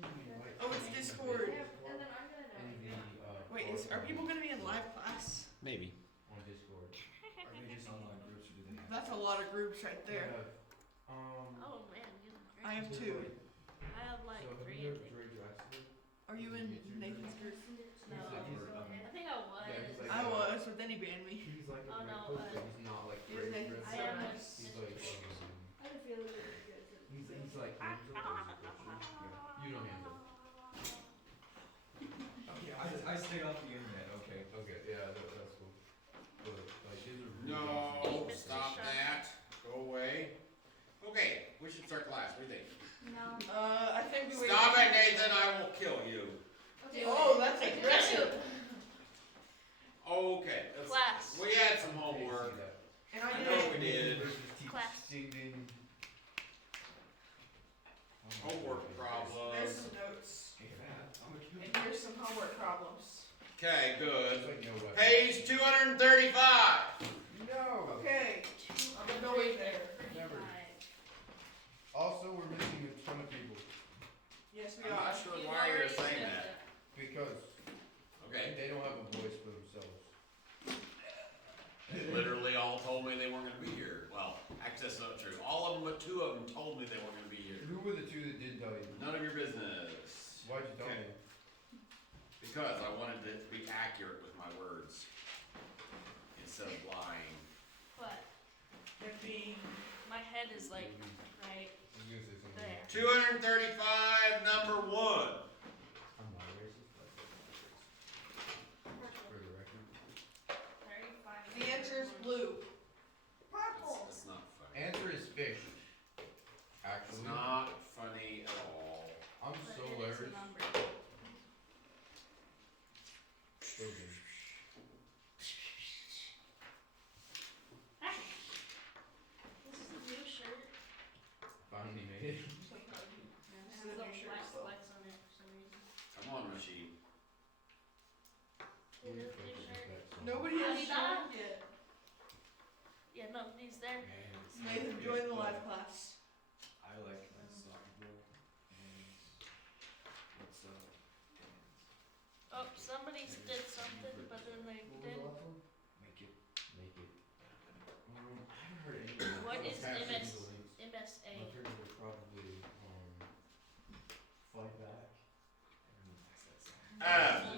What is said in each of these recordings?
Oh, it's Discord. Yeah, and then I'm gonna know. Wait, are people gonna be in live class? Maybe. On Discord. Are they just online groups or do they have? That's a lot of groups right there. Oh man, you have great. I have two. I have like So have three. you I heard of think. Dre Jackson? Are you in Nathan's group? No, He's I think I was. yeah, he's like- I was, but then he banned me. He's like a Oh, great no, coach, but he's not like He was great. Nathan's I so am nice. He's like I had a feeling it would be good. he's like angel or is it Christian? Yeah. You know handle. Okay, I stayed off the internet, okay. Okay, yeah, that's cool. But like these are really No, Mr. stop Sharp. that. Go away. Okay, we should start class. What do you think? No. I think we Stop it, Nathan. I will kill you. Okay, Oh, that's aggressive. Okay. Class. We had some awesome. homework. And I I know did. we did. Class. Homework There's problems. some notes. Hey, that, I'm a kid. And here's some homework problems. Okay, good. It's like no weapon. Page 235. No. Okay. I'm going there. Never. Also, we're missing a ton of people Yes, we I'm are. not sure why you're saying that. because Okay. they don't have a voice for themselves. They literally all told me they weren't going to be here. Well, actually, that's not true. All of them but two of them told me they weren't going to be here. Who were the two that didn't tell you? None of your business. Why'd you tell Okay. me? Because I wanted it to be accurate with my words instead of lying. But It being my head is like right I was gonna say something. there. 235, number 1. I'm not racist, but for the record. 35. the answer is blue. It's not funny. Answer is fish. It's Actually, not funny at all. I'm But so it is a hilarious. number. So good. This is a new shirt. Finally made it. Yeah, This it is has a a new shirt black still. flex on it for some reason. Come on, Rashid. It is a new shirt. Nobody has Happy joined yet. Yeah, nobody's there. Nathan, join the live class. I like my soccer and what's up? Oh, somebody did something, but then they didn't. Make it. I haven't heard anything. What is Attach it to MS? the links. MSA. I figured we'll probably fight back.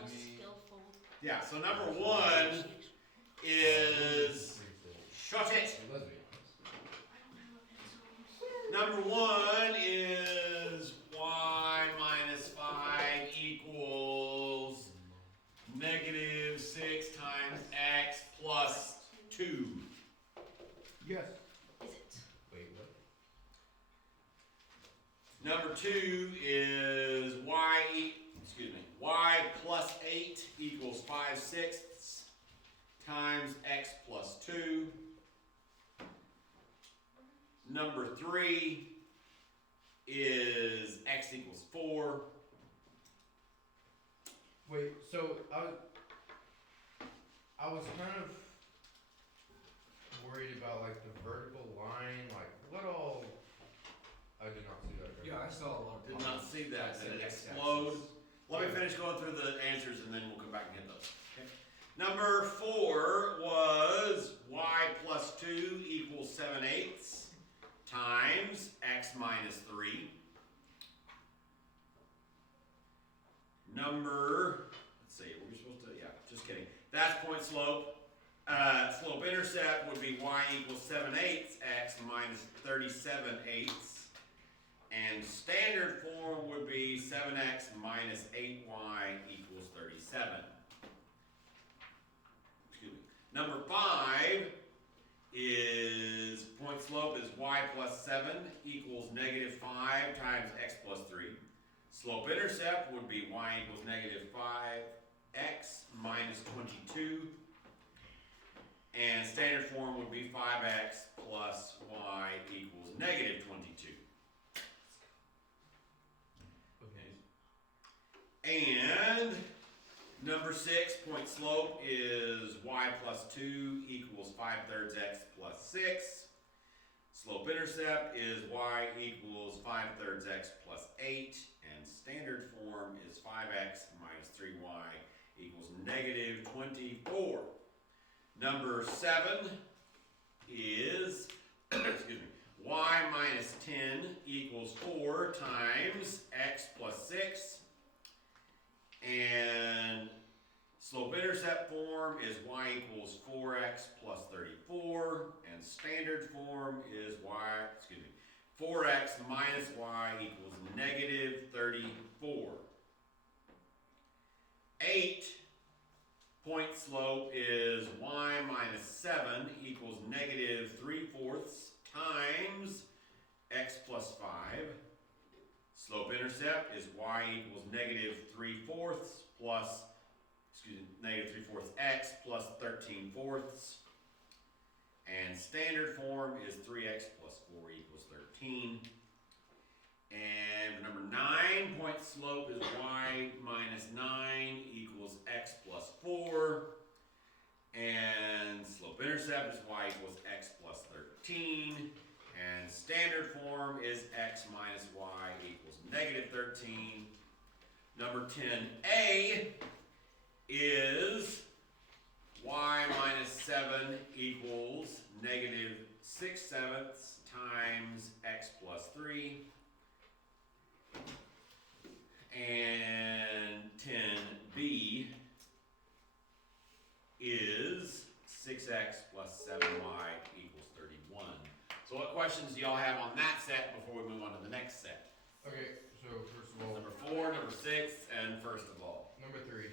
Most skillful. Yeah, so number 1 is shut it. Let's be honest. I don't have a pencil. Number 1 is y minus 5 equals negative 6 times x plus 2. Yes. Is it? Wait, what? Number 2 is y plus 8 equals 5/6 times x plus 2. Number 3 is x equals 4. Wait, so I was kind of worried about like the vertical line, like what all. I did not see that. Right? Yeah, I saw a lot of Did not see that. I Did said it x-axis. explode? Let me finish going through the answers and then we'll come back and hit those. Okay. Number 4 was y plus 2 equals 7/8 times x minus 3. Let's see, were we supposed to, yeah, just kidding. That's point slope. Slope intercept would be y equals 7/8 x minus 37/8. And standard form would be 7x minus 8y equals 37. Excuse me. Number 5 is point slope is y plus 7 equals negative 5 times x plus 3. Slope intercept would be y equals negative 5x minus 22. And standard form would be 5x plus y equals negative 22. Okay. And number 6, point slope is y plus 2 equals 5/3 x plus 6. Slope-intercept is y equals 5/3 x plus 8, and standard form is 5x minus 3y equals negative 24. Number 7 is, excuse me, y minus 10 equals 4 times x plus 6, and slope-intercept form is y equals 4x plus 34, and standard form is 4x minus y equals negative 34. 8-point slope is y minus 7 equals negative 3/4 times x plus 5. Slope-intercept is y equals negative 3/4 plus, negative 3/4 x plus 13/4. And standard form is 3x plus 4 equals 13. And number 9-point slope is y minus 9 equals x plus 4. And slope-intercept is y equals x plus 13. And standard form is x minus y equals negative 13. Number 10a is y minus 7 equals negative 6/7 times x plus 3. And 10b is 6x plus 7y equals 31. So what questions do y'all have on that set before we move on to the next set? Okay, so first of all, Number 4, number 6, and first of all. number 3.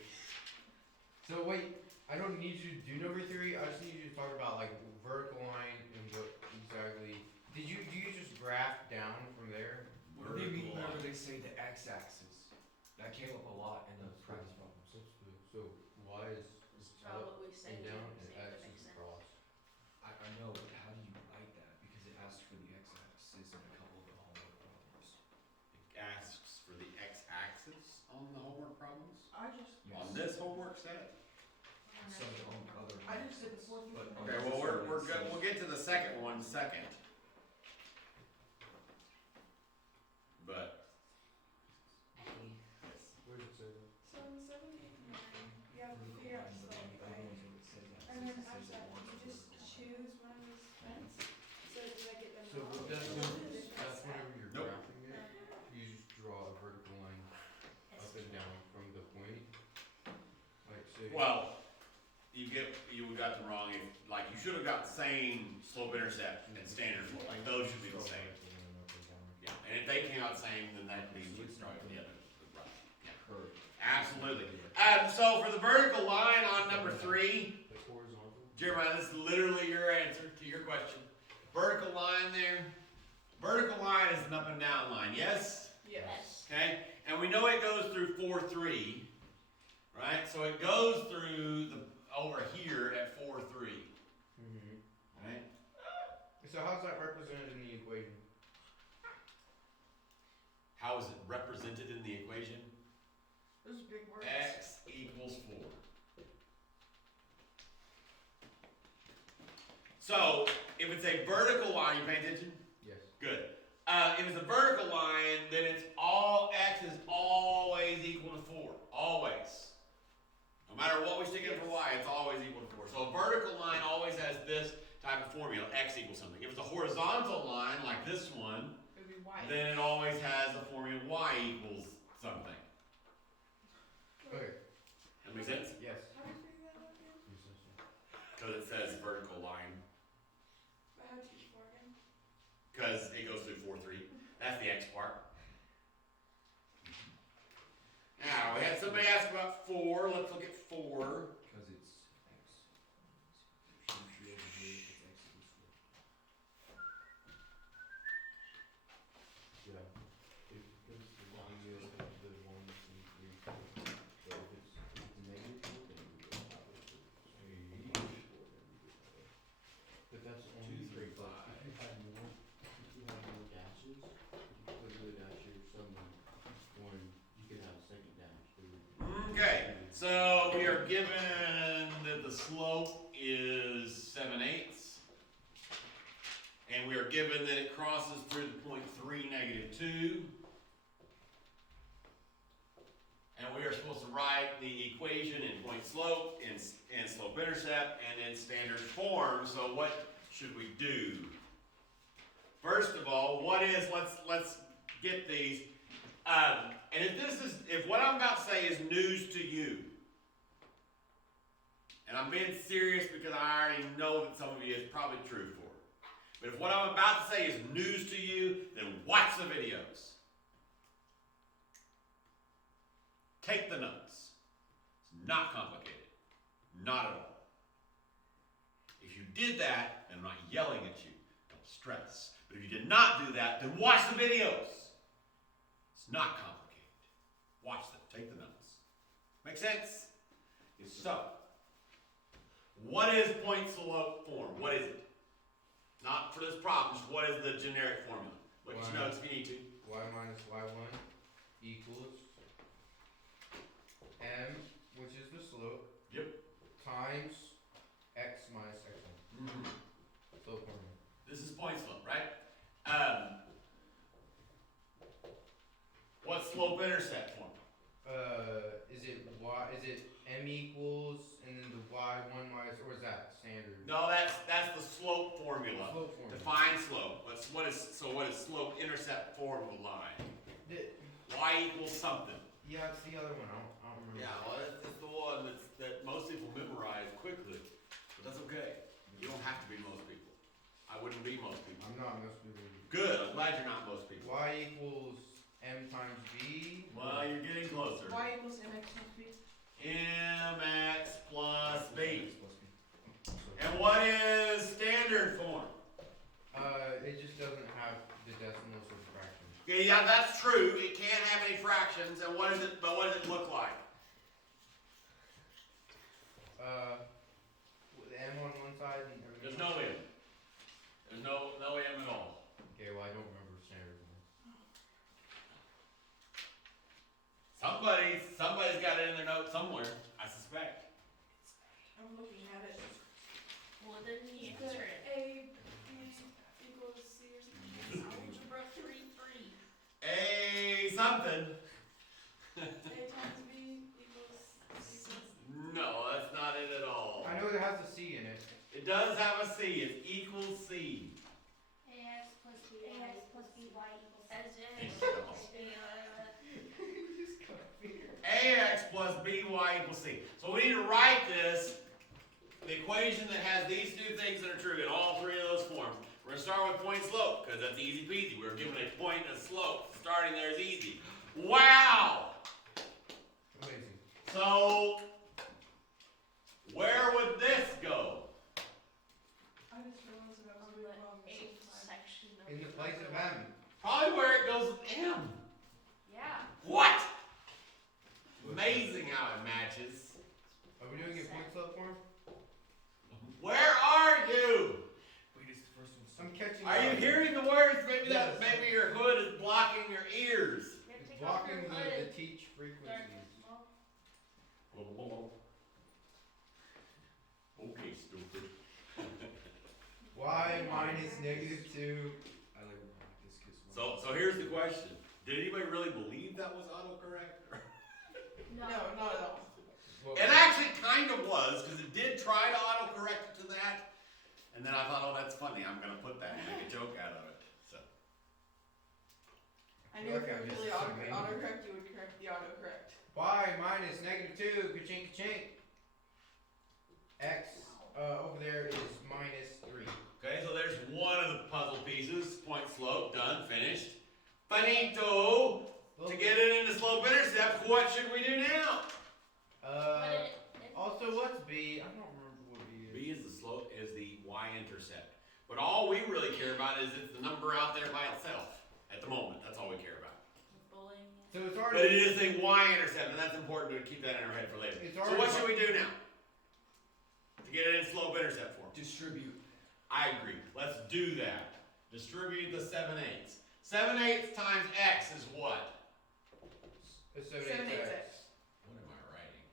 So wait, I don't need you to do number 3. I just need you to talk about like vertical line and what exactly. Do you just graph down from there? What do they mean Vertical whenever they say the x-axis? That came up a lot in the practice problems. So y is Just draw what we say and here, down see and if x it makes is sense. across. I know, but how do you write that? Because it asks for the x-axis in a couple of the homework problems. It asks for the x-axis on the homework problems? I just, On this homework set? Some of the other. I just did the fourth But one. Okay, well, we're good. We'll get to the second one second. But Where does it say that? So in 7, 8, 9, you have to figure out But slope, the other right? ones where it says that, And then it says after it that, once you for just vertical. choose one of those fence. So did I get them So wrong? that's Or when, did it that's just whenever you're Nope. graphing it, you just draw a vertical line up and down from the point. Like say. well, you got them wrong. If like you should have got the same slope-intercept and standard flow. Like those should be the same. Yeah, and if they came out the same, then that means you start with the other. Right. Yeah. Curve. Absolutely. So for the vertical line on number 3, The horizontal. Jeremiah, this is literally your answer to your question. Vertical line there. Vertical line is an up and down line. Yes. Yes. Okay. And we know it goes through 4-3, right? So it goes through the over here at 4-3, Mm-hmm. right? So how's that represented in the equation? How is it represented in the equation? Those are big words. X equals 4. So if it's a vertical line, you paying attention? Yes. Good. If it's a vertical line, then it's all x is always equal to 4. Always. No matter what we stick in for y, it's always equal to 4. So a vertical line always has this type of formula, x equals something. If it's a horizontal line, like this one, It would be white. then it always has the formula y equals something. Okay. That make sense? Yes. How do you figure that out again? Because it says vertical line. But how do you for again? Because it goes through 4-3. That's the x part. Now, we had somebody ask about 4. Let's look at 4. Because it's x. Should be over here if it's x equals 4. Yeah. Because the line is the 1, 2, 3, 4. So if it's negative 4, then we go that way. So you equal 4, then we go that way. But that's only 2, 3, 5. If you have more dashes, if you put another dash here, someone, one, you can have a second dash. Okay, so we are given that the slope is 7/8. And we are given that it crosses through the point 3, -2. And we are supposed to write the equation in point slope, in slope intercept, and in standard form. So what should we do? First of all, let's get these. And if what I'm about to say is news to you, and I'm being serious because I already know that some of you it's probably true for. But if what I'm about to say is news to you, then watch the videos. Take the notes. It's not complicated. Not at all. If you did that, and I'm not yelling at you, don't stress. But if you did not do that, then watch the videos. It's not complicated. Watch them. Take the notes. Make sense? So, what is point slope form? What is it? Not for this problem, just what is the generic formula? Look at your notes if you need to. Y minus y1 equals m, which is the slope. Yep. Times x minus x1. Mm-hmm. Slope formula. This is point slope, right? What's slope intercept form? Is it m equals and then the y1 minus, or is that standard? No, that's the slope formula. Slope formula. Define slope. What is slope intercept form of a line? Y equals something. Yeah, it's the other one. I don't remember. Yeah, well, it's the one that most people memorize quickly, but that's okay. You don't have to be most people. I wouldn't be most people. I'm not most people. Good. I'm glad you're not most people. Y equals m times b. Well, you're getting closer. Y equals mx plus b. Mx plus b. And what is standard form? It just doesn't have the decimals or fractions. Yeah, that's true. It can't have any fractions. And what does it look like? With m on one side and everything. There's no m. There's no m at all. Okay, well I don't remember standard form. Somebody's got it in their notes somewhere, I suspect. I'm looking at it. Well, then you The answer it. A, B equals C or something. Algebra 3-3. A something. A times B equals C plus. No, that's not it at all. I know it has a c in it. It does have a C. It's equals C. ax plus by equals As There is. you go. Ax plus by equals C. So we need to write this, the equation that has these two things that are true in all three of those forms. We're going to start with point slope, because that's easy peasy. We're given a point and a slope. Starting there is easy. Wow! Amazing. So, where would this go? I just realized that I was On doing the wrong the same eighth time. section of In the the place of other m. Probably where it goes with M. Yeah. What? Amazing how it matches. Are we doing it point slope form? Where are you? Wait, is the first one I'm catching Are you up. hearing the words? Maybe Yes. maybe your hood is blocking your ears. You have to It's take off blocking your the hood. teach frequencies. Well, Okay, stupid. Y minus -2. I like this kid's So here's the question. Did anybody really believe that was autocorrect? No, not at all. Well, It actually kind of was, because it did try to autocorrect to that. And then I thought, oh, that's funny. I'm going to put that and make a joke out of it. So I knew if Okay, it was just really submitting. autocorrect, you would correct the autocorrect. Y minus -2. Ka-chink, ka-chink. X over there is -3. Okay, so there's one of the puzzle pieces. Point slope, done, finished. Finito! To get it into slope intercept, what should we do now? Also, what's B? I don't remember what B is. B is the slope, is the y-intercept. But all we really care about is it's the number out there by itself. At the moment, that's all we care about. bullying. So it's But it already. is a y-intercept, and that's important to keep that in our head for later. It's So already what should we do now? To get it in slope intercept form. Distribute. I agree. Let's do that. Distribute the 7/8. 7/8 times x is what? It's 7/8 7/8 X. What am I writing?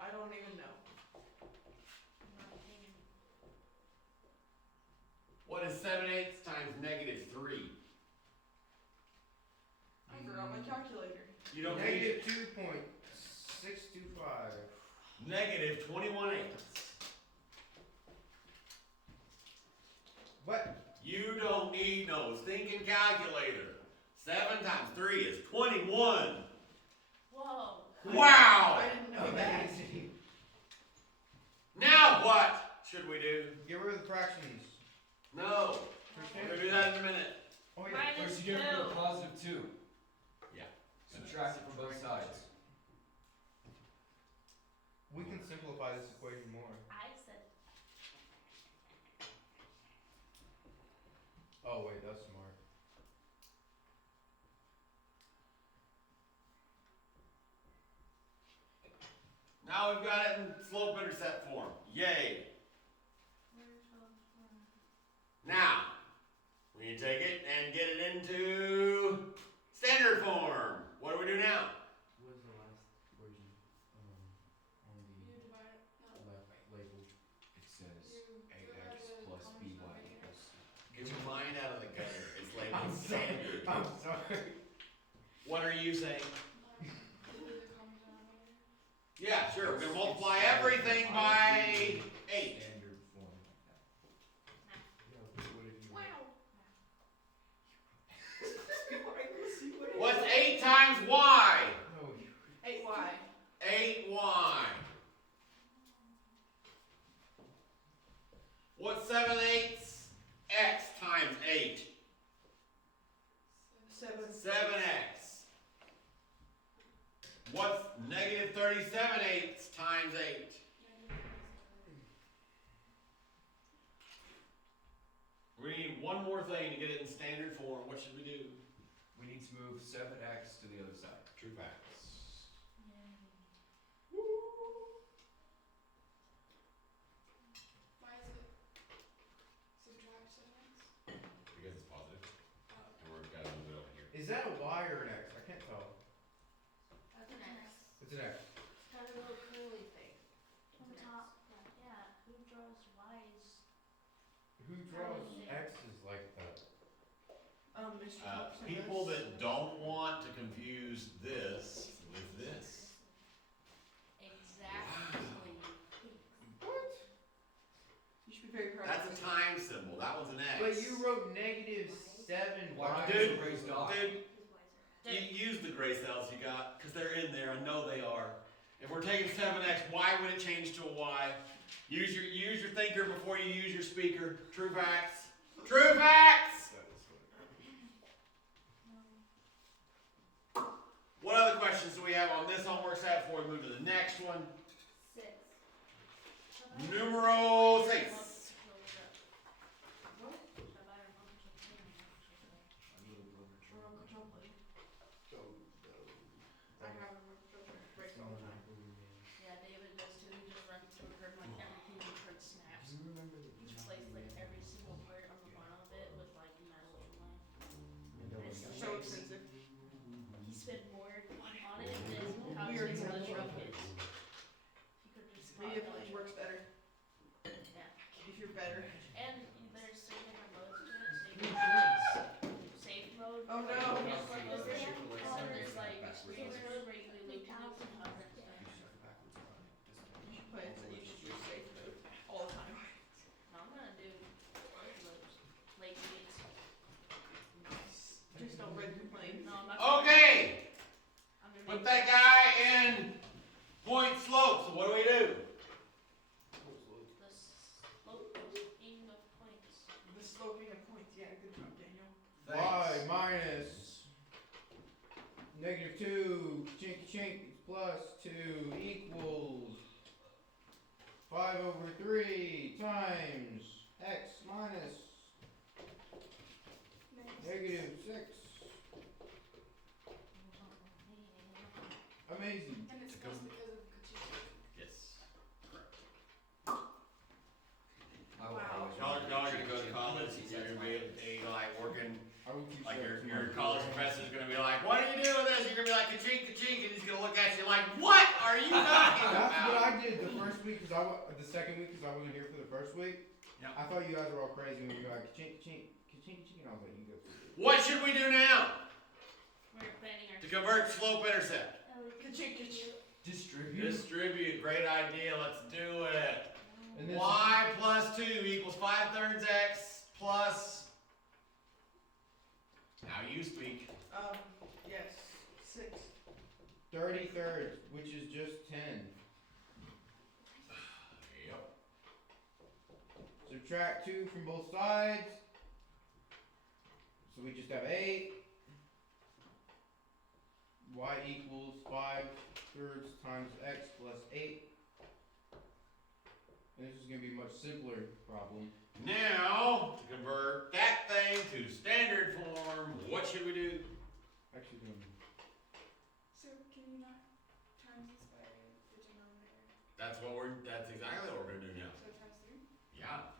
I don't even know. What is 7/8 times You don't need Negative it. 2.625. Negative 21/8. What? You don't need no stinking calculator. 7 times 3 is 21. Whoa. Wow! I didn't know that. Amazing. Now what should we do? Get rid of the fractions. No. We're gonna do that in a minute. Oh yeah. Minus First, you get rid of 2. positive 2. Yeah. Subtract it from both sides. We can simplify this equation more. I said. Oh wait, that's smart. Now we've got it in slope intercept form. Yay. Now, we need to take it and get it into standard form. What do we do now? What is the last equation on the You divide it. No. left label? It says You ax plus by equals. Get your mind out of the gutter. It's labeled standard. I'm sorry. What are you saying? Do the common denominator. Yeah, sure. We're gonna multiply everything by 8. Standard form like that. Yeah, but what if you? Wow. What's 8 times y? No. 8y. 8y. What's 7/8 x times 8? 7. 7x. What's negative 37/8 times 8? We need one more thing to get it in standard form. What should we do? We need to move 7x to the other side. True facts. Why is it subtract 7x? Because it's positive. Oh. And we've got to move it over here. Is that a y or an x? I can't tell. That's an X. It's an x. It's got a little curly thing. On the top. Yeah, who draws Y's? Who draws x's like that? Mr. Thompson. People that don't want to confuse this with this. Exactly. What? You should be very proud. That's of a yourself. time symbol. That one's an X. But you wrote negative 7 Why y. not Dude, use a raised dot? Dude, Dude. you use the gray cells you got, because they're in there. I know they are. If we're taking 7x, why would it change to a y? Use your thinker before you use your speaker. True facts. True facts! What other questions do we have on this homework set before we move to the next one? 6. Numero 6. What? A little bit over We're on contemplate. I have a break all the time. Yeah, David does too. He just runs through her like everything with her snaps. Do you remember the He just plays like every single word on the bottom of it with like metal inlay. It's So expensive. He spent more on it than how We already expensive have the one. truck is. He could just Maybe bought it that. works better. Yeah. If you're better. And there's certain different modes to it. So you can safe mode. Oh, no. Just like over here. And then there's like experience mode where you can do loop and cover and stuff. You should play it, then you should use safe mode all the time. No, I'm gonna do those loops. Late beats. Just don't break the plane. No, I'm not. Okay, I'm gonna put make that guy in point slope. So what do we do? the sloping of points. The sloping of points. Yeah, good job, Daniel. y minus negative 2 chink chink plus 2 equals 5 over 3 times x minus negative 6. Amazing. And it's To come- plus because of Kachichi. Yes. I will Wow. always Y'all remember are gonna go to chicken college and chicken you're gonna be like working, I will keep like saying your to my college kids, professor's gonna be like, what do you do with this? You're gonna be like, ka-chink, ka-chink, and he's gonna look at you like, what are you talking That's what about? I did the first week, the second week, because I wasn't here for the first week. Yeah. I thought you guys were all crazy when you were like, chink, chink, chink, chink, and I was like, you go. What should we do now? We're planning our. To convert slope-intercept. Distribute. Distribute, great idea, let's do it. And this Y plus 2 equals 5/3 x plus. Now you speak. Yes, 6. 30/3, which is just 10. Yep. Subtract 2 from both sides. So we just have 8. Y equals 5/3 times x plus 8. And this is going to be a much simpler problem. Now, to convert that thing to standard form, what should we do? Actually, doing So can you not times this by the denominator? That's exactly what we're gonna do now. So times 3? Yeah.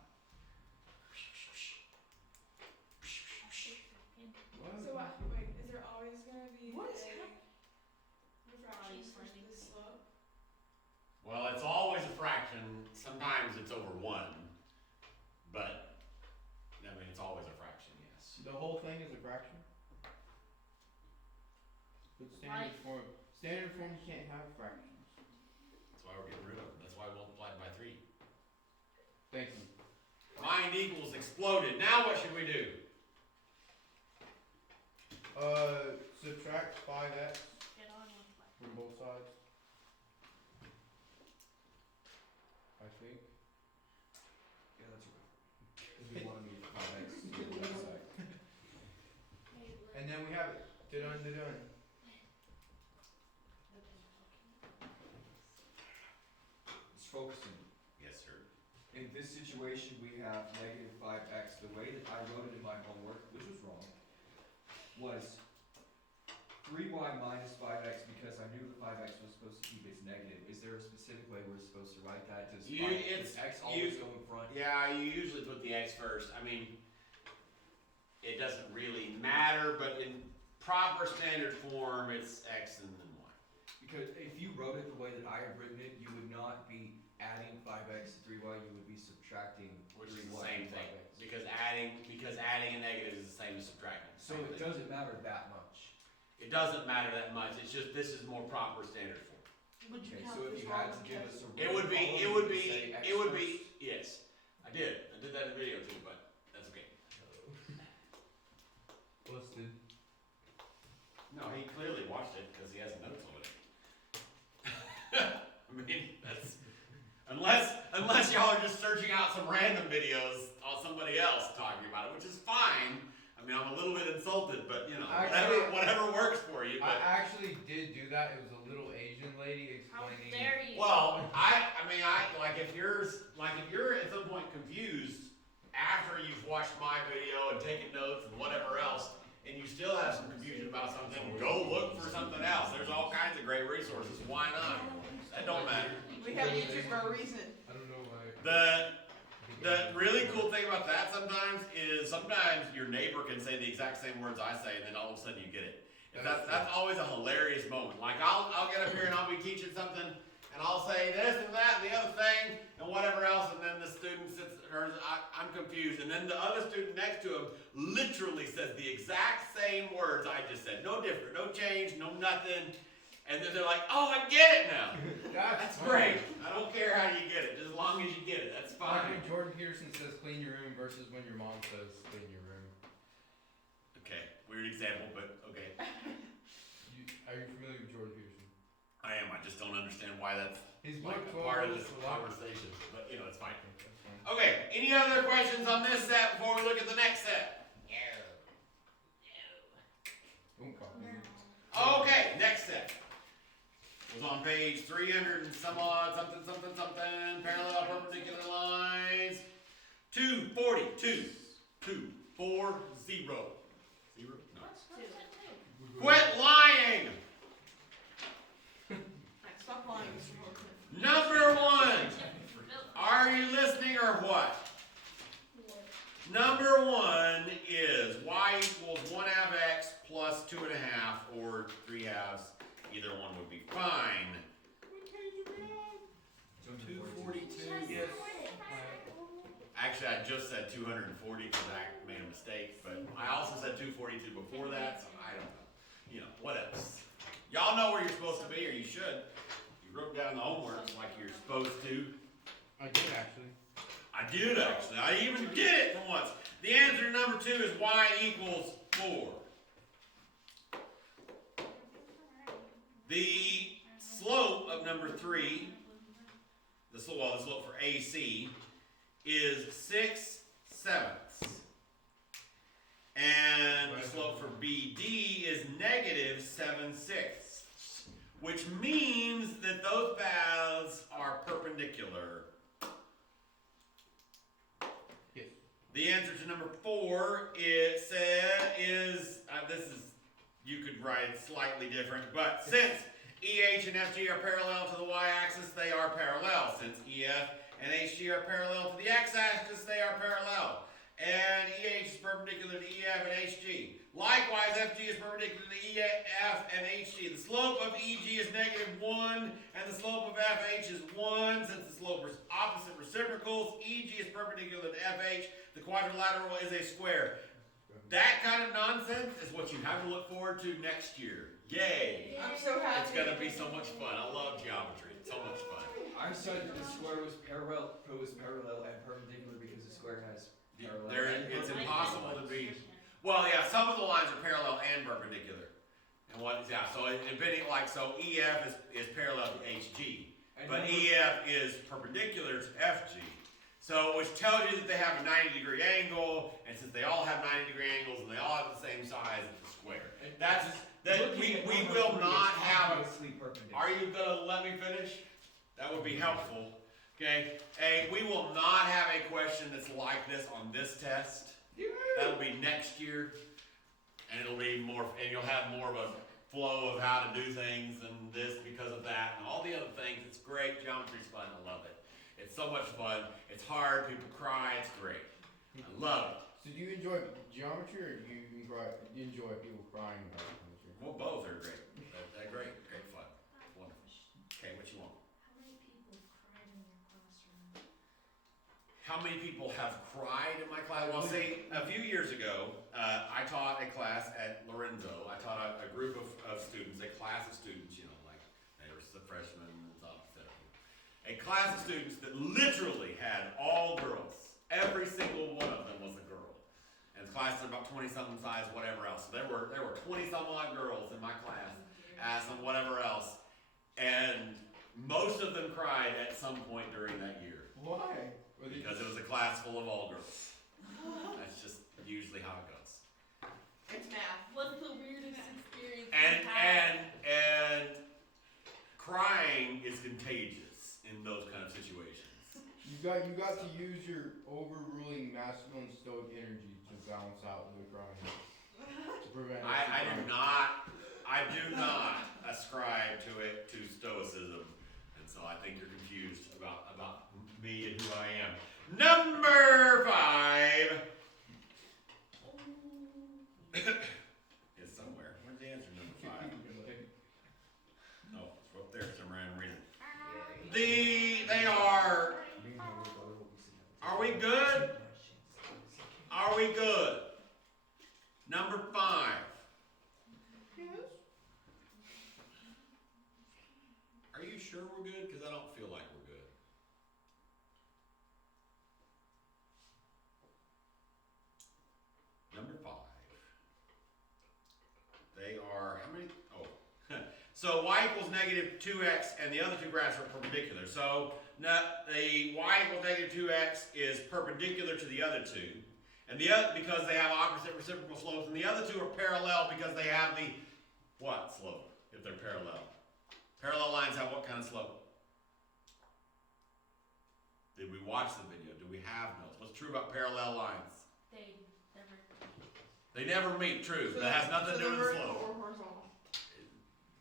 what? So wait, is there always gonna be What is a Always fraction for finding. the slope? Well, it's always a fraction. Sometimes it's over 1. But, I mean, it's always a fraction, yes. The whole thing is a fraction? But standard form you can't have fractions. That's why we're getting rid of them. That's why we multiplied by 3. Thank you. Find equals exploded. Now what should we do? Subtract 5x Get on with life. from both sides. I think. Yeah, that's right. Because we want to move 5x to the left side. And then we have it. Done. It's focusing. Yes, sir. In this situation, we have negative 5x. The way that I wrote it in my homework, which was wrong, was 3y minus 5x because I knew the 5x was supposed to keep its negative. Is there a specific way we're supposed to write that? Does x always go in front? Yeah, you usually put the x first. I mean, it doesn't really matter, but in proper standard form, it's x and then y. Because if you wrote it the way that I have written it, you would not be adding 5x to 3y, you would be subtracting Which is 3y the same from thing. 5x. Because adding a negative is the same as subtracting. So Same it thing. doesn't matter that much. It doesn't matter that much. It's just this is more proper standard form. Would you Okay, count so if this you wrong had to with give this? us a It would be. rule, It you would say be. x It would first. be. Yes, I did. I did that in video too, but that's okay. Busted. No, he clearly watched it because he has notes on it. I mean, that's unless y'all are just searching out some random videos on somebody else talking about it, which is fine. I mean, I'm a little bit insulted, but you know, Actually, whatever works for you. I But, actually did do that. It was a little Asian lady How explaining. dare you? well, I mean, like if you're at some point confused after you've watched my video and taken notes and whatever else, and you still have some confusion about something, go look for something else. There's all kinds of great resources. Why not? That don't matter. We have YouTube for a reason. I don't know why. The really cool thing about that sometimes is sometimes your neighbor can say the exact same words I say, and then all of a sudden you get it. That's always a hilarious moment. Like I'll get up here and I'll be teaching something, and I'll say this and that and the other thing and whatever else, and then the student sits or I'm confused, and then the other student next to him literally says the exact same words I just said, no different, no change, no nothing, and then they're like, oh, I get it now. That's great. I don't care how you get it, just as long as you get it. That's Like fine. when Jordan Peterson says clean your room versus when your mom says clean your room. Okay, weird example, but okay. Are you familiar with Jordan Peterson? I am. I just don't understand why that's His like book, a part of 12 this Rules for Life. conversation. But you know, it's fine. Okay, that's fine. Okay. Any other questions on this set before we look at the next set? Don't copy me. Okay, next set was on page 300 and some odd, something, parallel perpendicular lines. 242, 240. Zero? No. Quit lying! Stop lying, Mr. Horton. Number one. Are you listening or what? Number one is y equals 1/2 x plus 2.5 or 3/2. Either one would be fine. 242. Yes. Actually, I just said 240 because I made a mistake, but I also said 242 before that, so I don't know. You know, what else? Y'all know where you're supposed to be, or you should. You wrote down the homework like you're supposed to. I did actually. I did actually. I even did it for once. The answer to number 2 is y equals 4. The slope of number 3, the slope for AC, is 6/7. And the slope for BD is negative 7/6, which means that those paths are perpendicular. Yes. The answer to number 4 you could write it slightly different, but since EH and FG are parallel to the y-axis, they are parallel. Since EF and HG are parallel to the x-axis, they are parallel. And EH is perpendicular to EF and HG. Likewise, FG is perpendicular to EF and HG. The slope of EG is -1, and the slope of FH is 1. Since the slope is opposite reciprocals, EG is perpendicular to FH. The quadrilateral is a square. That kind of nonsense is what you have to look forward to next year. Yay! I'm so happy. It's gonna be so much fun. I love geometry. It's so much fun. I said that the square was parallel and perpendicular because the square has parallel. It's impossible to be. Well, yeah, some of the lines are parallel and perpendicular. And so depending, so EF is parallel to HG, but EF is perpendicular to FG. So, which tells you that they have a 90-degree angle, and since they all have 90-degree angles and they all have the same size, it's a square. We will not have. Are you gonna let me finish? That would be helpful. Okay. We will not have a question that's like this on this test. That'll be next year, and it'll be more, and you'll have more of a flow of how to do things and this because of that and all the other things. It's great. Geometry's fun. I love it. It's so much fun. It's hard. People cry. It's great. I love it. So do you enjoy geometry, or do you enjoy people crying about geometry? Well, both are great. They're great. Great fun. Wonderful. Okay, what you want? How many people cried in your classroom? How many people have cried in my class? Well, see, a few years ago, I taught a class at Lorenzo. I taught a group of students, a class of students, like they were the freshmen and stuff, etc. A class of students that literally had all girls. Every single one of them was a girl. And the class is about 20-something size, whatever else. So there were 20-some odd girls in my class, some whatever else. And most of them cried at some point during that year. Why? Because it was a class full of all girls. That's just usually how it goes. It's math. What's the weirdest experience And you've had? and crying is contagious in those kind of situations. You got to use your overruling masculine stoic energy to balance out the crying. To prevent I do not ascribe to stoicism, and so I think you're confused about me and who I am. Number 5 is somewhere. Where's the answer? Number 5. No, it's up there for some random reason. They are. Are we good? Are we good? Number 5. Are you sure we're good? Because I don't feel like we're good. Number 5. They are, how many? Oh. So y equals -2x, and the other two graphs are perpendicular. So the y equals -2x is perpendicular to the other two. And the other, because they have opposite reciprocal slopes, and the other two are parallel because they have the what slope, if they're parallel? Parallel lines have what kind of slope? Did we watch the video? Do we have notes? What's true about parallel lines? They never meet. True. That has nothing to do with the slope. Or horizontal.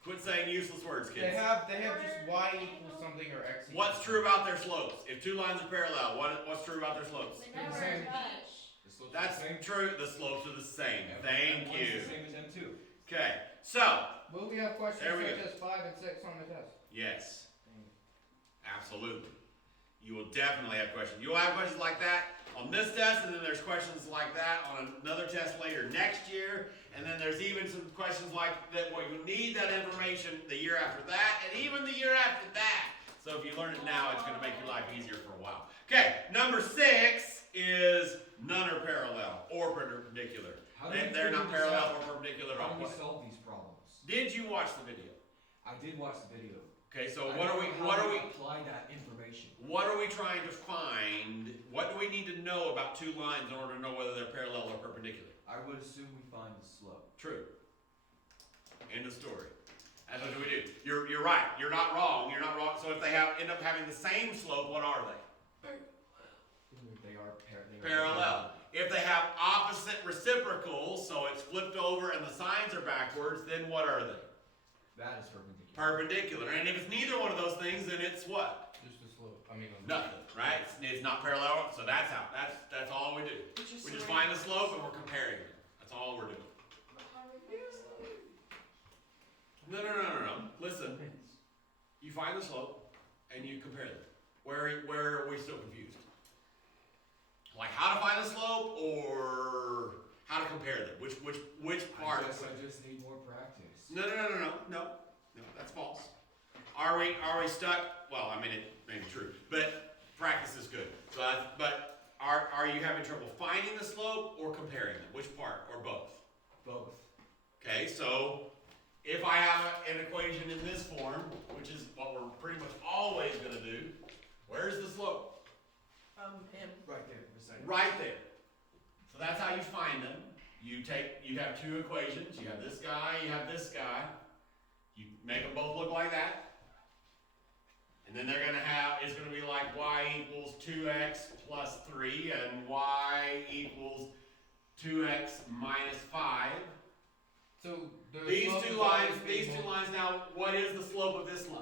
Quit saying useless words, kids. They have just y equals something or x equals What's true about their slopes? If two lines are parallel, what's true about their slopes? They never touch. That's true. The slopes are the same. Thank you. The same as M2. Okay. So, Will we have questions There we such go. as 5 and 6 on the test? yes. Absolutely. You will definitely have questions. You'll have questions like that on this test, and then there's questions like that on another test later next year, and then there's even some questions like that where you need that information the year after that, and even the year after that. So if you learn it now, it's going to make your life easier for a while. Okay, number 6 is none are parallel or perpendicular. How do we They're not figure this parallel out? or perpendicular at How all. do we solve these problems? Did you watch the video? I did watch the video. Okay, so I what are don't we know how to apply that information? what are we trying to find? What do we need to know about two lines in order to know whether they're parallel or perpendicular? I would assume we find the slope. True. End of story. That's what we do. You're right. You're not wrong. You're not wrong. So if they end up having the same slope, what are they? They are Parallel. If they have opposite reciprocals, so it's flipped over and the signs are backwards, then what are they? That is perpendicular. Perpendicular. And if it's neither one of those things, then it's what? Just the slope. I mean, Nothing, right? It's not parallel, so that's how. That's all we do. We just find the slope and we're comparing them. That's all we're doing. How do we find the slope? No. Listen. You find the slope and you compare them. Where are we still confused? Like how to find the slope or how to compare them? Which part? I just need more practice. No. That's false. Are we stuck? Well, I mean it may be true, but practice is good. So, but are you having trouble finding the slope or comparing them? Which part or both? Both. Okay, so if I have an equation in this form, which is what we're pretty much always going to do, where's the slope? Him. Right there. Beside Right there. So that's how you find them. You have two equations. You have this guy, you have this guy. You make them both look like that. And then it's going to be like y equals 2x plus 3 and y equals 2x minus 5. so These two lines now, what is the slope of this line?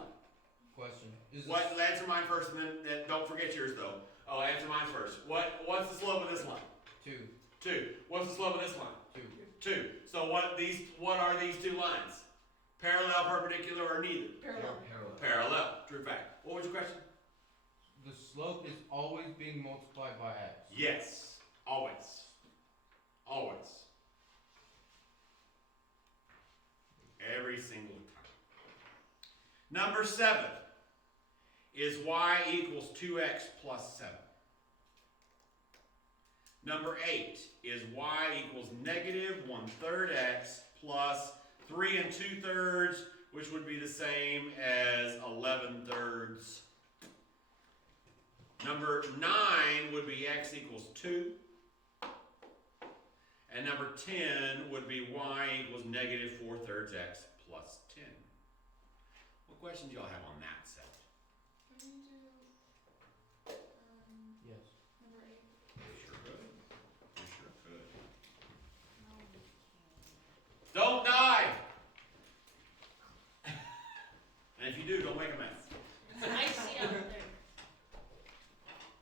Question. Answer mine first and then don't forget yours though. Oh, answer mine first. What's the slope of this line? 2. 2. What's the slope of this line? 2. 2. So what are these two lines? Parallel, perpendicular, or neither? Parallel. Parallel. True fact. What was your question? The slope is always being multiplied by x. Yes. Always. Always. Every single time. Number 7 is y equals 2x plus 7. Number 8 is y equals negative 1/3 x plus 3 2/3, which would be the same as 11/3. Number 9 would be x equals 2. And number 10 would be y equals negative 4/3 x plus 10. What questions do y'all have on that set? Can you do, Yes. number 8? You sure could. You sure could. Don't die! And if you do, don't make a mess. It's icy out there.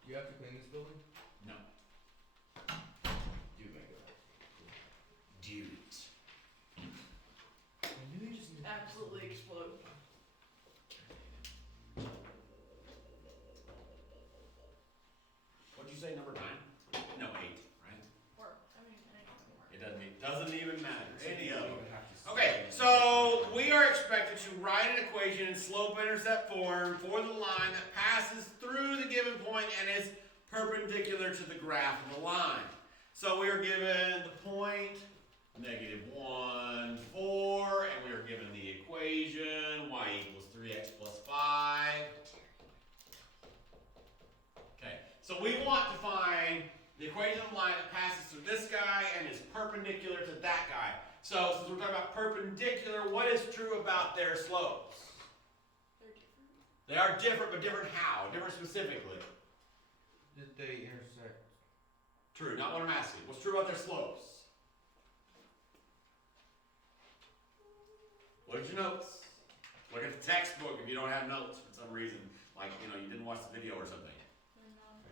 You have to clean this building? No. Do make it. Do it. I knew you just needed Absolutely explode. What'd you say, number 9? No, 8, right? Or, I mean, I don't know. It doesn't even matter. Any of them. You would have to Okay, so we are expected to write an equation in slope-intercept form for the line that passes through the given point and is perpendicular to the graph of the line. So we are given the point, negative 1, 4, and we are given the equation, y equals 3x plus 5. Okay, so we want to find the equation of the line that passes through this guy and is perpendicular to that guy. So since we're talking about perpendicular, what is true about their slopes? They're different. They are different, but different how? Different specifically. Did they intersect? True, not what I'm asking. What's true about their slopes? Look at your notes. Look at the textbook if you don't have notes for some reason. Like, you didn't watch the video or something. They're not.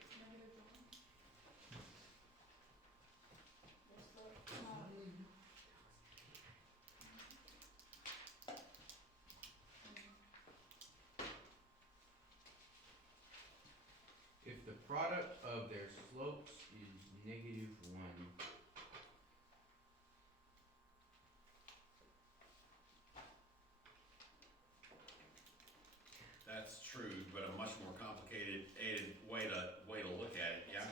It's negative product of their slopes is -1. That's true, but a much more complicated way to look at it, yeah?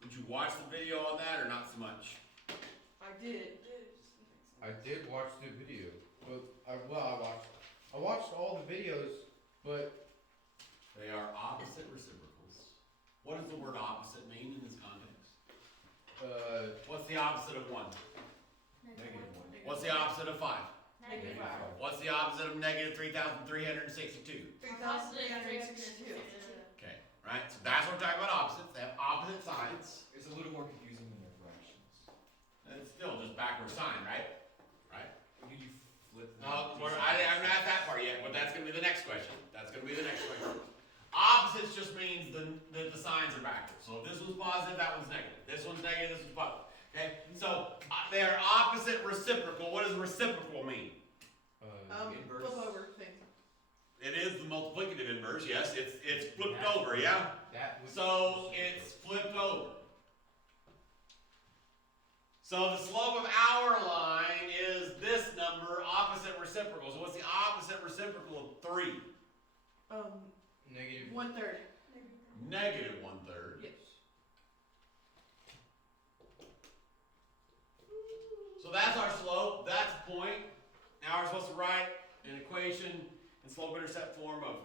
Did you watch the video on that or not so much? I did. I did watch the video, but I watched all the videos, but They are opposite reciprocals. What does the word opposite mean in this context? What's the opposite of 1? Negative 1. What's the opposite of 5? Negative 5. What's the opposite of negative 3,362? 3,362. Okay, right? So that's what we're talking about opposites. They have opposite signs. It's a little more confusing than their fractions. And it's still just backward sign, right? Right? Did you flip them? I'm not at that part yet, but that's going to be the next question. That's going to be the next question. Opposites just means that the signs are backwards. So if this one's positive, that one's negative. This one's negative, this one's positive. Okay? So they are opposite reciprocal. What does reciprocal mean? Inverse. Flip over thing. It is the multiplicative inverse, yes. It's flipped over, yeah? that would So it's flipped over. So the slope of our line is this number, opposite reciprocal. So what's the opposite reciprocal of 3? negative. 1/3. Negative 1/3. Yes. So that's our slope, that's a point. Now we're supposed to write an equation in slope-intercept form of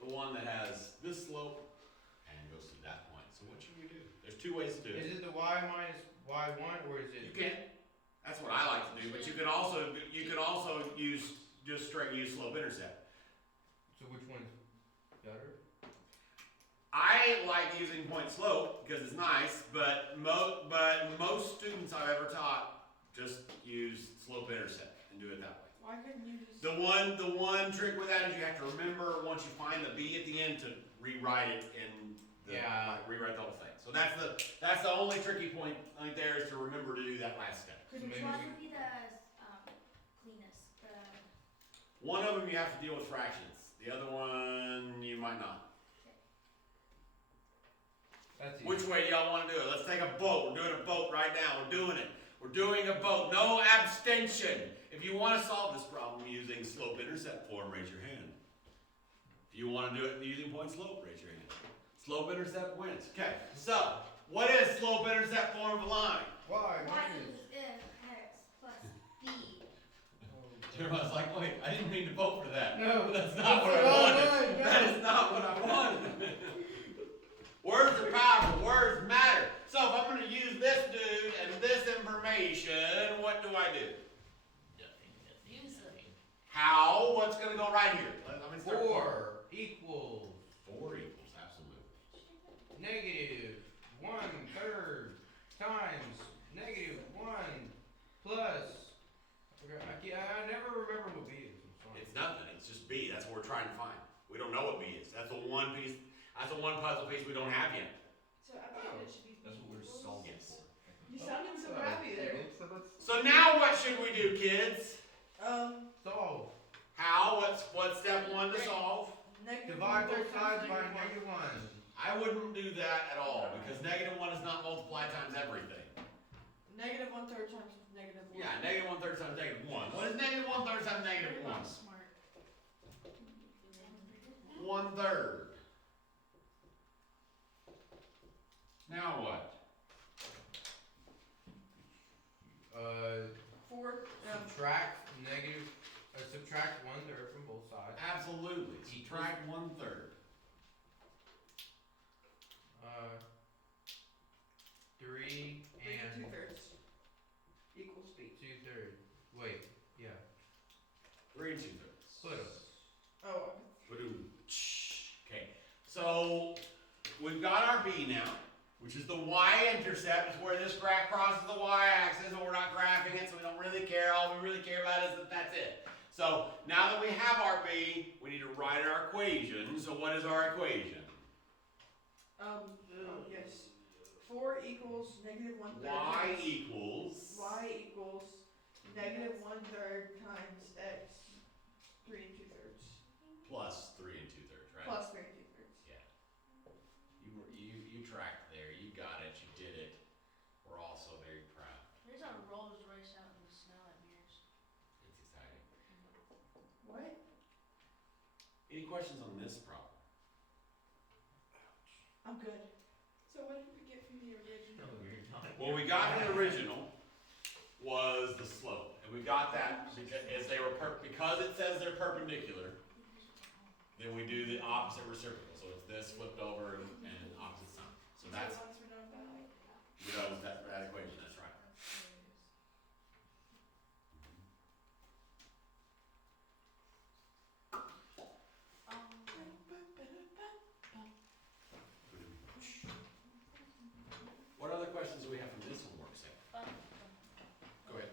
the one that has this slope and goes to that point. So what should we do? There's 2 ways to do it. Is it the y minus y1 or is it? You can. That's what I like to do, but you can also use just straight use slope-intercept. So which one's better? I like using point slope because it's nice, but most students I've ever taught just use slope-intercept and do it that way. Why couldn't you just? The one trick with that is you have to remember once you find the b at the end to rewrite it in rewrite the whole thing. So that's the only tricky point right there is to remember to do that last step. So Which maybe one we- would be the cleanest? One of them you have to deal with fractions. The other one you might not. That's easy. Which way do y'all want to do it? Let's take a vote. We're doing a vote right now. We're doing it. We're doing a vote. No abstention. If you want to solve this problem using slope-intercept form, raise your hand. If you want to do it using point slope, raise your hand. Slope-intercept wins. Okay, so what is slope-intercept form of a line? Y Y minus. equals x plus b. Everyone's like, wait, I didn't mean to vote for that. No. That's not what I That's wanted. what I wanted. That is not what I wanted. Words are powerful. Words matter. So if I'm going to use this dude and this information, what do I do? Use them. How? What's going to go right here? Let me start. 4 equals 4 equals, absolutely. -1/3 times -1 plus. Okay, I never remember what b is. I'm sorry. It's nothing. It's just B. That's what we're trying to find. We don't know what B is. That's the one piece. That's the one puzzle piece we don't have yet. So I thought it should be. That's what we're equals. solving Yes. for. You sounded so happy there. So now what should we do, kids? Solve. How? What's step 1 to solve? Negative Divide 1/3 both times sides by negative one. -1. I wouldn't do that at all because -1 is not multiply times everything. Negative 1/3 times negative 1. Yeah, -1/3 times -1. What is -1/3 times -1? Smart. 1/3. Now what? 4. Subtract 1/3 from both sides. Absolutely. Subtract 1/3. 3 and 2/3 equals B. 2/3. Wait, yeah. 3 and 2/3. Split 'em. Oh, Okay, so we've got our B now, which is the y-intercept. It's where this graph crosses the y-axis, and we're not graphing it, so we don't really care. All we really care about is that that's it. So now that we have our B, we need to write our equation. So what is our equation? yes. 4 equals negative 1/3. Y equals. Y equals negative 1/3 times x 3 2/3 Plus 3 and 2/3, right? plus 3 2/3. You Any questions on this problem? I'm good. So what did we get from the original? What we got from the original was the slope, and we got that because because it says they're perpendicular. Then we do the opposite reciprocal, so it's this flipped over and opposite sign. So that's So once we're done with that, you know that equation. That's right. What other questions do we have from this homework set? Go ahead.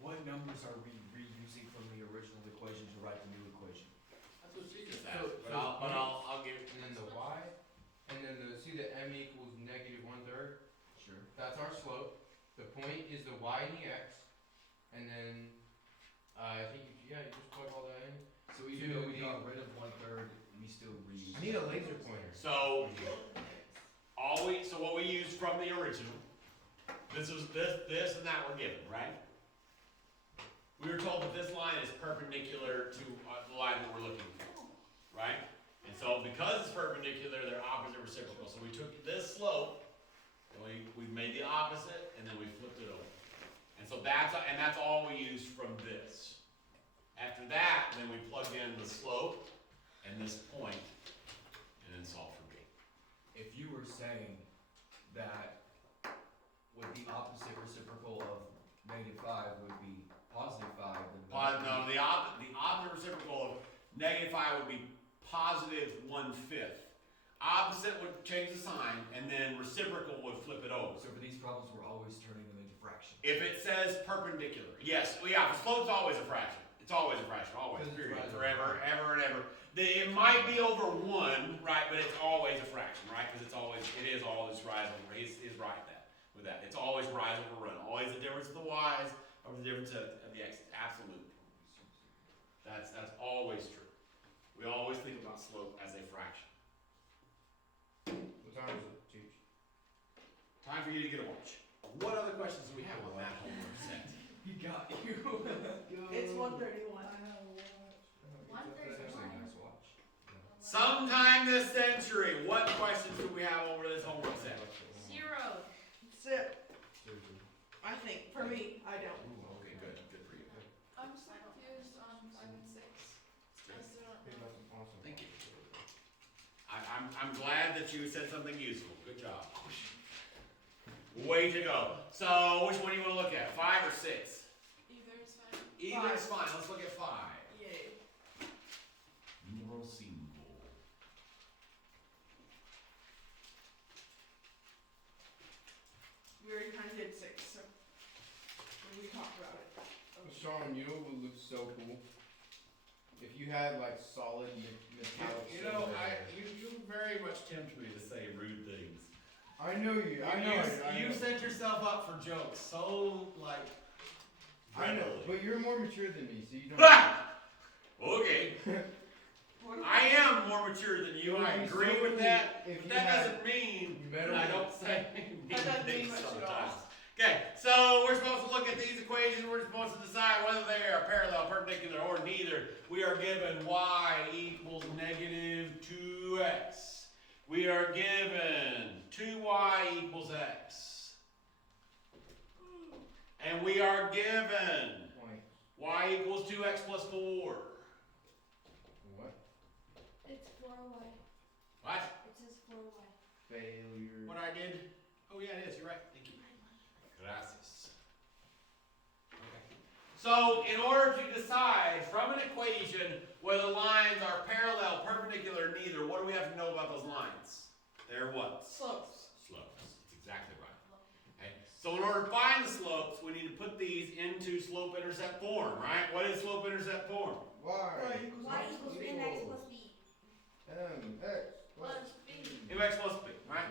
What numbers are we reusing from the original equation to write the new equation? That's what she just So- asked. But so I'll give. And then the y, and then see the m equals negative 1/3. Sure. That's our slope. The point is the y and the x, and then I think you just plug all that in. So even though we got rid of 1/3, we still reuse. I need a laser pointer. So so what we used from the original. This was this and that were given, right? We were told that this line is perpendicular to the line that we're looking for, right? And so because it's perpendicular, they're opposite reciprocal. So we took this slope, and we made the opposite, and then we flipped it over. And so that's all we used from this. After that, then we plugged in the slope and this point, and then solved for B. If you were saying that with the opposite reciprocal of -5 would be +5, then No, the opposite reciprocal of -5 would be +1/5. Opposite would change the sign, and then reciprocal would flip it over. So for these problems, we're always turning them into fractions. If it says perpendicular, yes, well, yeah, the slope's always a fraction. It's always a fraction, always, Because it's period, right forever, ever and ever. It might be over 1, right, but it's always a fraction, right, because it is always rise over, he's right with that. It's always rise over run, always the difference of the y's over the difference of the x's, absolutely. That's always true. We always think about slope as a fraction. What time is it, Teach? Time for you to get a watch. What other questions do we have on that homework set? He got you. It's 1:31. That's actually a nice watch. Sometime this century, what questions do we have over this homework set? 0. Sip. Seriously. I think, for me, I don't. Ooh, okay, good for you. I'm just confused on 5 and 6. I still don't Hey, know. that's awesome. Thank you. I'm glad that you said something useful. Good job. Way to go. So, which one do you want to look at? 5 or 6? Either is fine. Either is fine. Let's look at 5. Yay. Numero 5. We already kind of did 6, so we talked about it. Sean, you know what would look so cool? If you had like solid metallic silver hair. You very much tempt me to say rude things. I know you. I know. You set yourself up for jokes so, like, I know, readily. but you're more mature than me, so you don't. Okay. What if- I am more mature than you. I It'd be agree so with cool that. if But you that had doesn't mean metal. that I don't say That doesn't mean things much at all. sometimes. Okay, so we're supposed to look at these equations. We're supposed to decide whether they are parallel, perpendicular, or neither. We are given y equals -2x. We are given 2y equals x. And we are given Point. y equals 2x plus 4. What? It's 4y. What? It says 4y. Failure. What I did? Oh yeah, it is. You're right. Thank you. Gracias. Okay. So, in order to decide from an equation whether lines are parallel, perpendicular, or neither, what do we have to know about those lines? They're what? Slopes. Slopes. That's exactly right. Okay. So, in order to find the slopes, we need to put these into slope-intercept form, right? What is slope-intercept form? Y. Y equals Y x equals plus mx b. plus b M X plus b. Mx plus b, right?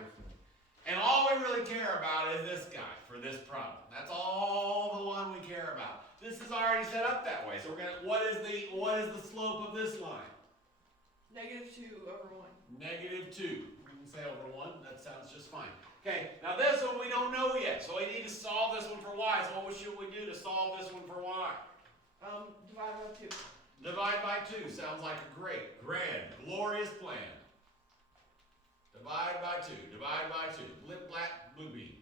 And all we really care about is this guy for this problem. That's all the one we care about. This is already set up that way. So we're gonna what is the slope of this line? -2 over 1. -2. We can say over 1. That sounds just fine. Okay, now this one we don't know yet. So we need to solve this one for y. So what should we do to solve this one for y? Divide by 2. Divide by 2 sounds like a great, grand, glorious plan. Divide by 2, divide by 2, blip, blap, blue bean.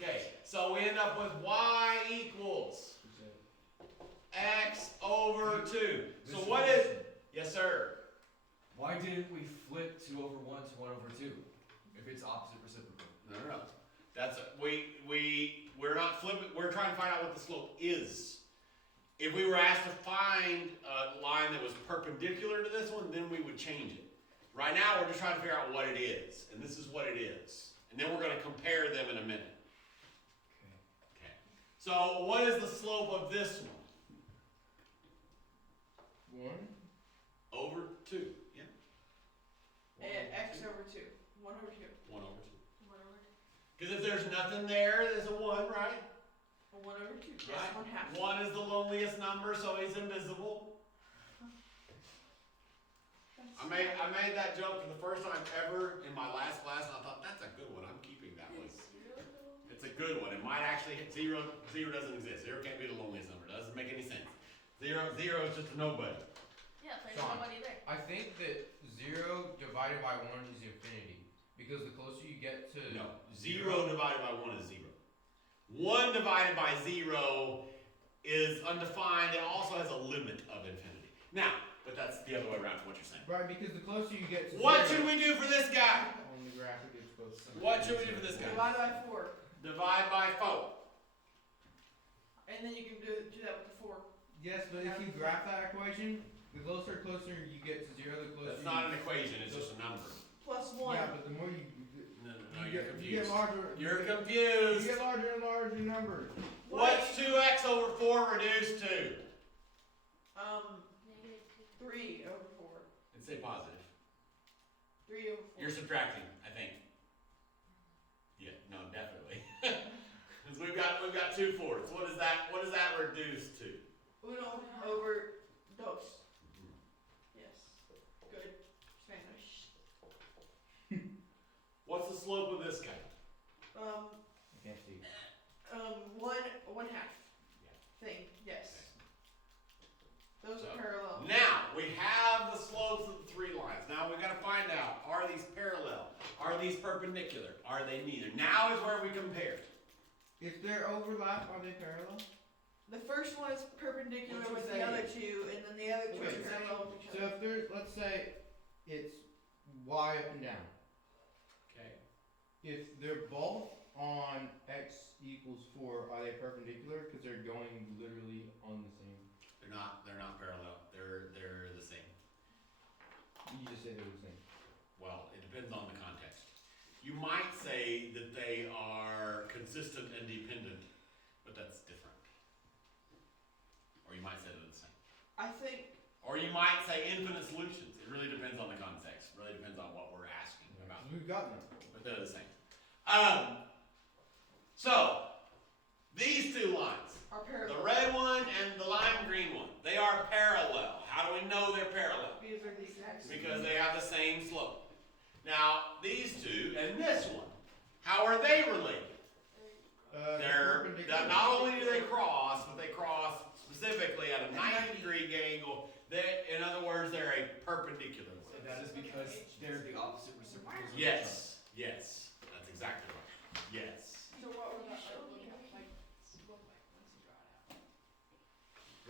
Okay, so we end up with y equals x over 2. So Mr. what is, Wilson, yes sir, why didn't we flip 2 over 1 to 1 over 2? If it's opposite reciprocal. no. That's, we're not flipping, we're trying to find out what the slope is. If we were asked to find a line that was perpendicular to this one, then we would change it. Right now, we're just trying to figure out what it is, and this is what it is. And then we're gonna compare them in a minute. Okay. So what is the slope of this one? 1. Over 2, yeah? X over 2. 1 over 2. 1 over 2. 1 over 2. Because if there's nothing there, there's a 1, right? Or 1 over 2. Yes, Right. 1/2. 1 is the loneliest number, so he's invisible. I made that joke for the first time ever in my last class, and I thought, that's a good one. I'm keeping that one. It's a good one. It might actually hit 0. 0 doesn't exist. 0 can't be the loneliest number. Doesn't make any sense. 0 is just a nobody. Yeah, there's Sean. nobody there. I think that 0 divided by 1 is infinity. Because the closer you get to No. 0 divided by 1 is 0. 1 divided by 0 is undefined. It also has a limit of infinity. Now, but that's the other way around to what you're saying. Right, because the closer you get to What 0 should we do for this guy? on the graphic it's supposed to What should we do for this guy? Divide by 4. Divide by 4. And then you can do that with the 4. Yes, but if you graph that equation, the closer you get to 0, the closer That's not an equation, it's just a number. Plus 1. Yeah, but the more No, you you're get confused. larger. You're You confused. get larger and larger numbers. What's 2x over 4 reduced to? Negative 2. 3 over 4. And say positive. 3 over 4. You're subtracting, I think. Yeah, no, definitely. Because we've got 2 fourths. What does that reduce to? 1 over 2. Yes. Good. Spanish. What's the slope of this guy? I can't see. 1/2 thing. Yes. Those So, are parallel. Now, we have the slopes of the 3 lines. Now we've got to find out, are these parallel? Are these perpendicular? Are they neither? Now is where we compare. If they're overlap, are they parallel? The first one is perpendicular What'd you with say? the other 2, and then the other 2 Okay. are parallel with each So other. if there's, let's say, it's y up and down. Okay. If they're both on x equals 4, are they perpendicular? Because they're going literally on the same. They're not parallel. They're the same. You just say they're the same. Well, it depends on the context. You might say that they are consistent and dependent, but that's different. Or you might say they're the same. I think Or you might say infinite solutions. It really depends on the context. It really depends on what we're asking about. We've got them. But they're the same. So, these 2 lines, are the parallel. red one and the lime green one, they are parallel. How do we know they're parallel? Because they're the exact same. Because they have the same slope. Now, these 2 and this one, how are they related? Not only do they cross, but they cross specifically at a 90-degree angle. In other words, they're a perpendicular So one. that is because they're the opposite reciprocals of each Yes, that's exactly right. Yes. So what would that look like once you draw it out?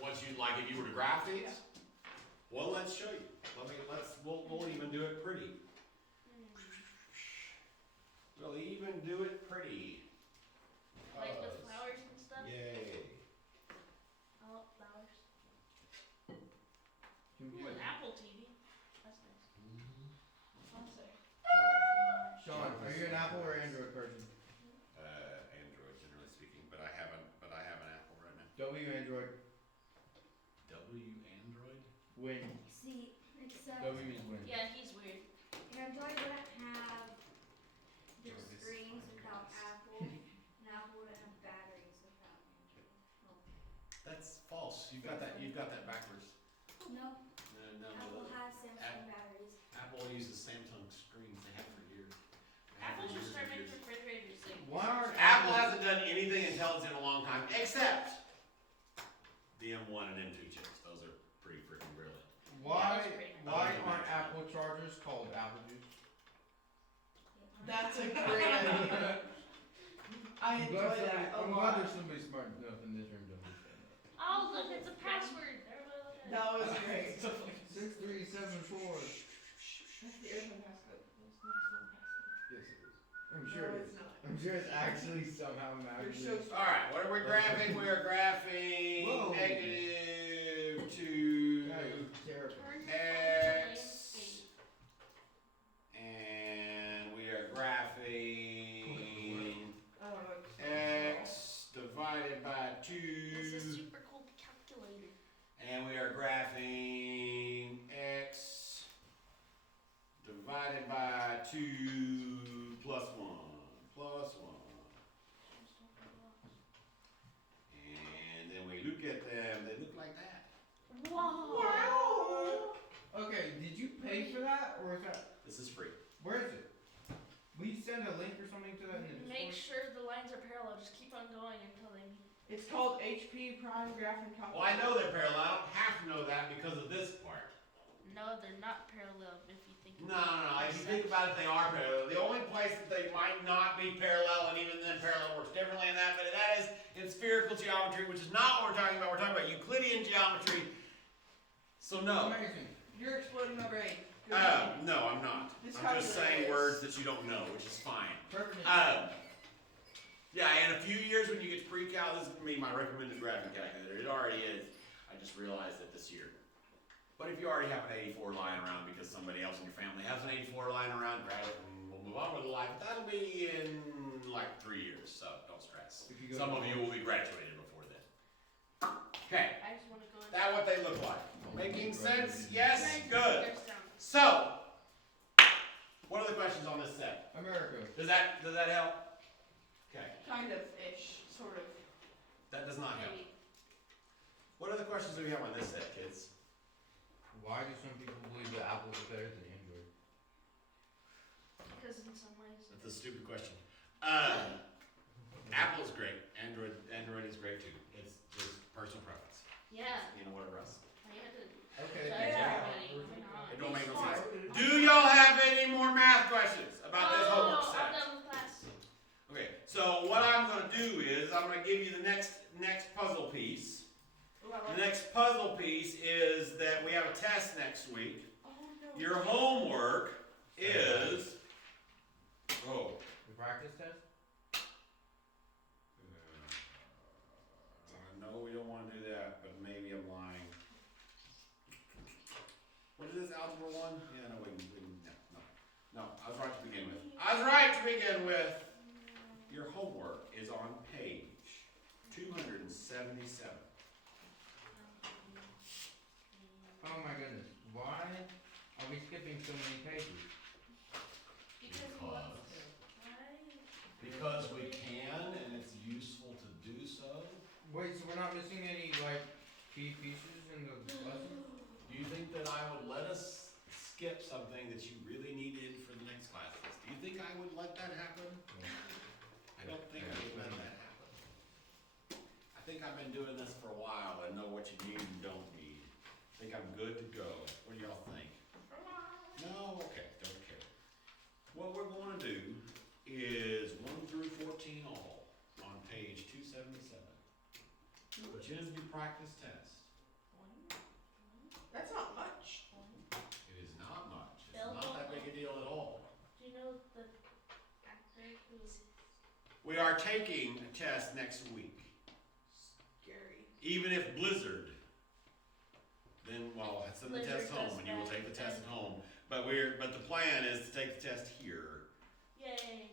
Once you, like, if you were to graph these, well, let's show you. We'll even do it pretty. We'll even do it pretty. Like with flowers and stuff. Yay. I love flowers. Can we Ooh, do an it? Apple TV. That's nice. Fancy. Sean, are you an Apple or Android person? Android, generally speaking, but I have an Apple right now. W Android. W Android? Win. See, except W means win. Yeah, he's weird. Android wouldn't have the Jarvis. screens without Apple, and Apple wouldn't have batteries without Android. That's false. You've got that backwards. No, No, Apple has Samsung batteries. Apple uses Samsung screens. They have for years. Apple should start making refrigerators like. Why aren't Apple hasn't done anything intelligent in a long time, except the M1 and M2 chips. Those are pretty freaking Why that's great. aren't apple chargers called apple juice? That's a great idea. I enjoy that a I'm lot. glad there's somebody smart enough in this room to understand that. Oh, look, it's a password. Everybody look at it. That was great. 6374. That's the airplane passcode. That's the next one passcode. Yes, it is. I'm No, sure it it's is. not. I'm sure it's actually somehow You're magically. so Alright, what are we graphing? We are graphing Whoa. negative 2 That is terrible. Turn your phone to x, landscape. and we are graphing I don't know. x divided by It's a 2, super cool calculator. and we are graphing x divided by 2 plus 1, plus 1. And then we look at them, they look like that. Wow. Okay, did you pay for that or is that? This is free. Where is it? Will you send a link or something to that in the Make Discord? sure the lines are parallel. Just keep on going until they meet. It's called HP Prime Graphing Calculator. Well, I know they're parallel. I don't have to know that because of this part. No, they're not parallel if you think. No. If you think about it, they are parallel. The only place that they might not be parallel, and even then parallel works differently in that, but that is in spherical geometry, which is not what we're talking about. We're talking about Euclidean geometry. So no. Amazing. You're exploding my brain. Good job. No, I'm not. This I'm just saying calculator words that you don't know, which is fine. Perfect. Yeah, in a few years when you get to pre-cal, this is going to be my recommended graphing calculator. It already is. I just realized it this year. But if you already have an 84 lying around because somebody else in your family has an 84 lying around, grab it and we'll move on with life. But that'll be in like 3 years, so don't stress. If you go Some to of you will be graduated before then. Okay, I just want to go. that's what they look like. Making sense? Yes? Guys, Good. there's down. So, what are the questions on this set? America. Does that help? Okay, Kind of ish, sort of. that does not help. Maybe. What other questions do we have on this set, kids? Why do some people believe that Apple is better than Android? Because in some ways. That's a stupid question. Apple's great. Android is great too. It's just personal preference. Yeah. You know, whatever else. I had to Okay. judge Yeah. everybody. Why not? It don't make no Smart. sense. Do y'all have any more math questions about this homework I'm set? done with class. Okay, so what I'm gonna do is I'm gonna give you the next puzzle piece. Ooh, I The like next puzzle piece is that we have a test next week. Oh no. Your homework is The practice test? no, we don't want to do that, but maybe I'm lying. What is this, Algebra 1? Yeah, no, no, I was right to begin with. Your homework is on page 277. Oh my goodness. Why are we skipping so many pages? Because he wants to. Why? Because we can, and it's useful to do so. Wait, so we're not missing any, like, key pieces in the lesson? Do you think that I would let us skip something that you really needed for the next classes? Do you think I would let that happen? I don't think I would let that happen. I think I've been doing this for a while and know what you need and don't need. I think I'm good to go. What do y'all think? No? Okay, don't care. What we're going to do is 1 through 14 all on page 277. Which is your practice test. That's not much. It is not much. It's Bill, not that big a deal at all. Do you know the actor who's We are taking a test next week. Scary. Even if Blizzard, then, well, send the test Blizzard home does and you will bad, take the test then- at home. But the plan is to take the test here, Yay.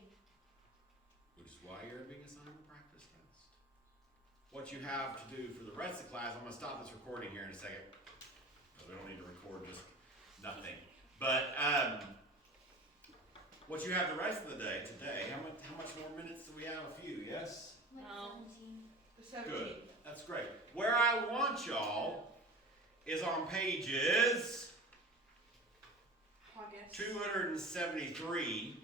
which is why you're being assigned a practice test. What you have to do for the rest of the class, I'm gonna stop this recording here in a second. Because we don't need to record just nothing. But, what you have the rest of the day today, how much more minutes do we have? A few, yes? No. The 17th. Good. That's great. Where I want y'all is on pages August. 273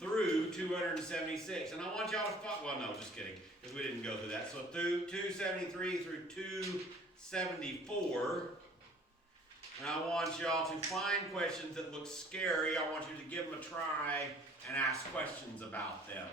through 276. And I want y'all to well, no, just kidding, because we didn't go through that. So through 273 through 274. And I want y'all to find questions that look scary. I want you to give them a try and ask questions about them.